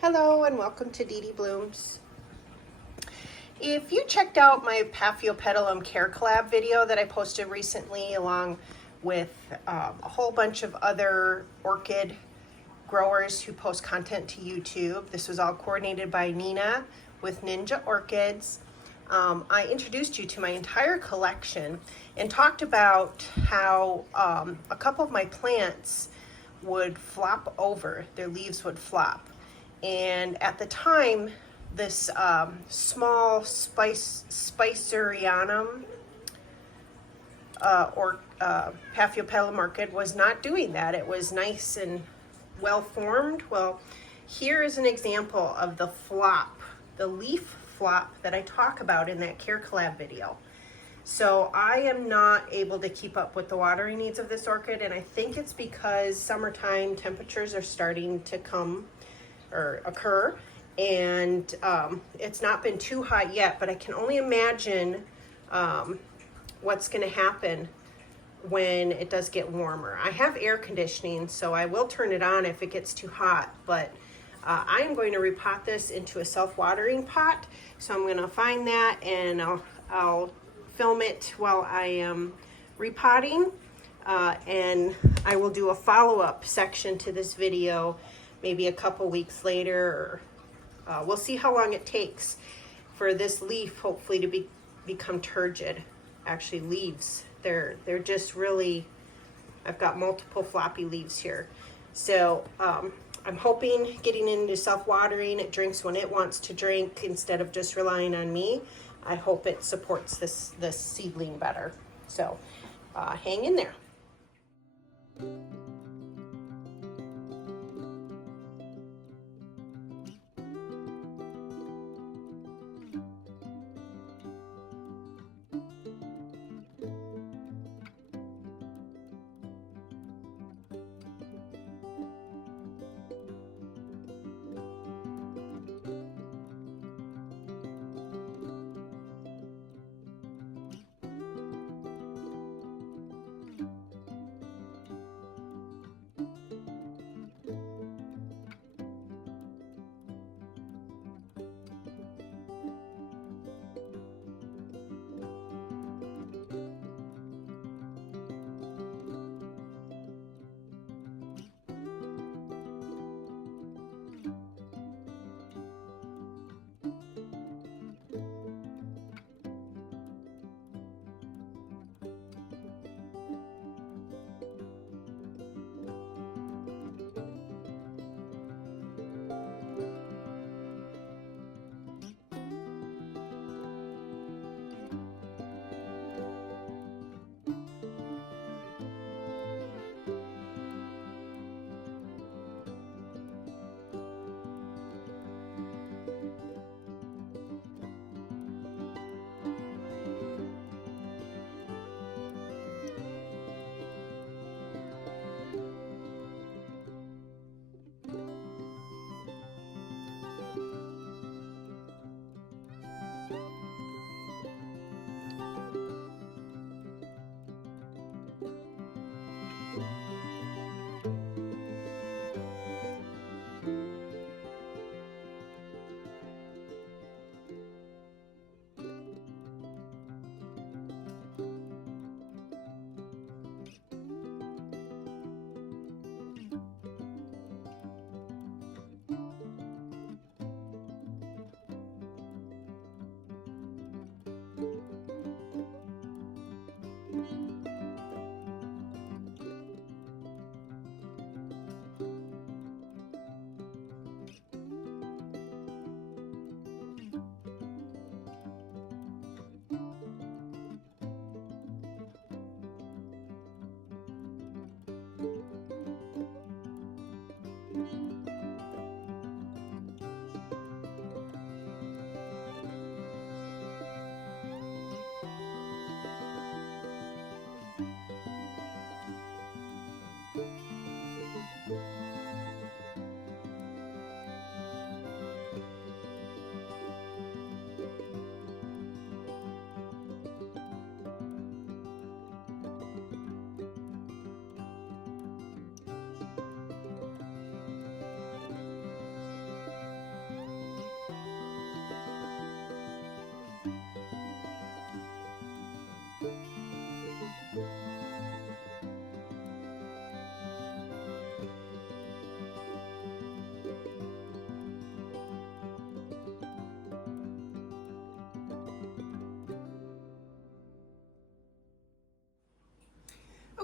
Hello and welcome to Dee Dee Blooms. If you checked out my Paphiopedilum Care Collab video that I posted recently along with a whole bunch of other orchid growers who post content to YouTube, this was all coordinated by Nina with Ninja Orchids. I introduced you to my entire collection and talked about how a couple of my plants would flop over, their leaves would flop. And at the time, this small spicerianum or Paphiopedilum orchid was not doing that. It was nice and well formed. Well, here is an example of the flop, the leaf flop that I talk about in that Care Collab video. So I am not able to keep up with the watering needs of this orchid, and I think it's because summertime temperatures are starting to come or occur, and it's not been too hot yet, but I can only imagine what's going to happen when it does get warmer. I have air conditioning, so I will turn it on if it gets too hot, but I am going to repot this into a self-watering pot. So I'm going to find that and I'll film it while I am repotting, and I will do a follow-up section to this video maybe a couple weeks later, or we'll see how long it takes for this leaf hopefully to become turgid. Actually, leaves, they're just really, I've got multiple floppy leaves here. So I'm hoping getting into self-watering, it drinks when it wants to drink instead of just relying on me. I hope it supports this seedling better. So hang in there.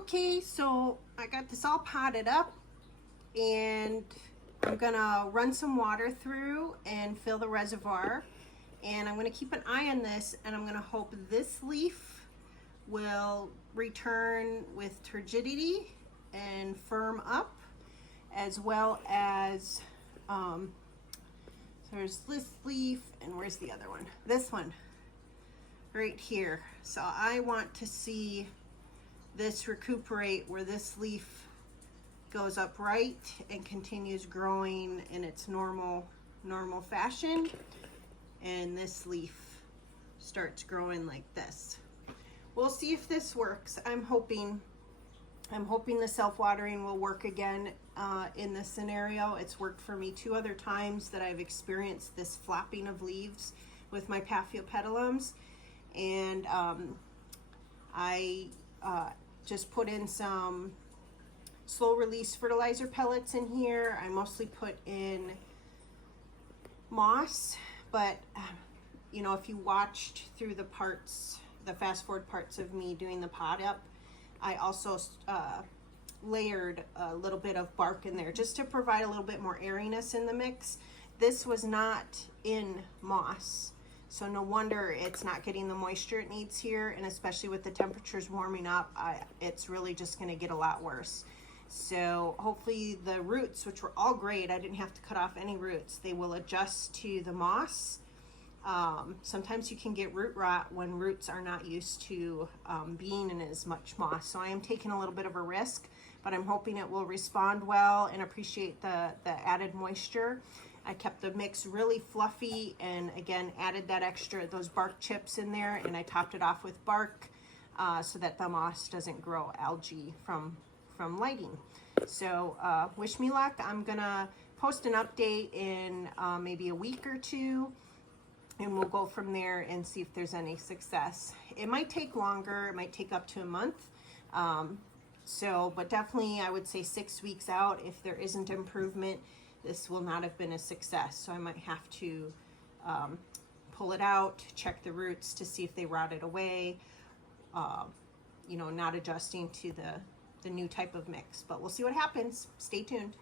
Okay, so I got this all potted up, and I'm gonna run some water through and fill the reservoir, and I'm gonna keep an eye on this, and I'm gonna hope this leaf will return with turgidity and firm up, as well as so there's this leaf, and where's the other one? This one right here. So I want to see this recuperate where this leaf goes upright and continues growing in its normal fashion, and this leaf starts growing like this. We'll see if this works. I'm hoping the self-watering will work again in this scenario. It's worked for me 2 other times that I've experienced this flopping of leaves with my Paphiopedilums, and I just put in some slow release fertilizer pellets in here. I mostly put in moss, but you know, if you watched through the fast forward parts of me doing the pot up, I also layered a little bit of bark in there just to provide a little bit more airiness in the mix. This was not in moss, so no wonder it's not getting the moisture it needs here, and especially with the temperatures warming up, it's really just going to get a lot worse. So hopefully the roots, which were all great, I didn't have to cut off any roots, they will adjust to the moss. Sometimes you can get root rot when roots are not used to being in as much moss. So I am taking a little bit of a risk, but I'm hoping it will respond well and appreciate the added moisture. I kept the mix really fluffy, and again added those bark chips in there, and I topped it off with bark so that the moss doesn't grow algae from lighting. So wish me luck. I'm gonna post an update in maybe a week or 2, and we'll go from there and see if there's any success. It might take longer, it might take up to a month. But definitely I would say 6 weeks out, if there isn't improvement, this will not have been a success. So I might have to pull it out, check the roots to see if they rotted away, you know, not adjusting to the new type of mix. But we'll see what happens. Stay tuned.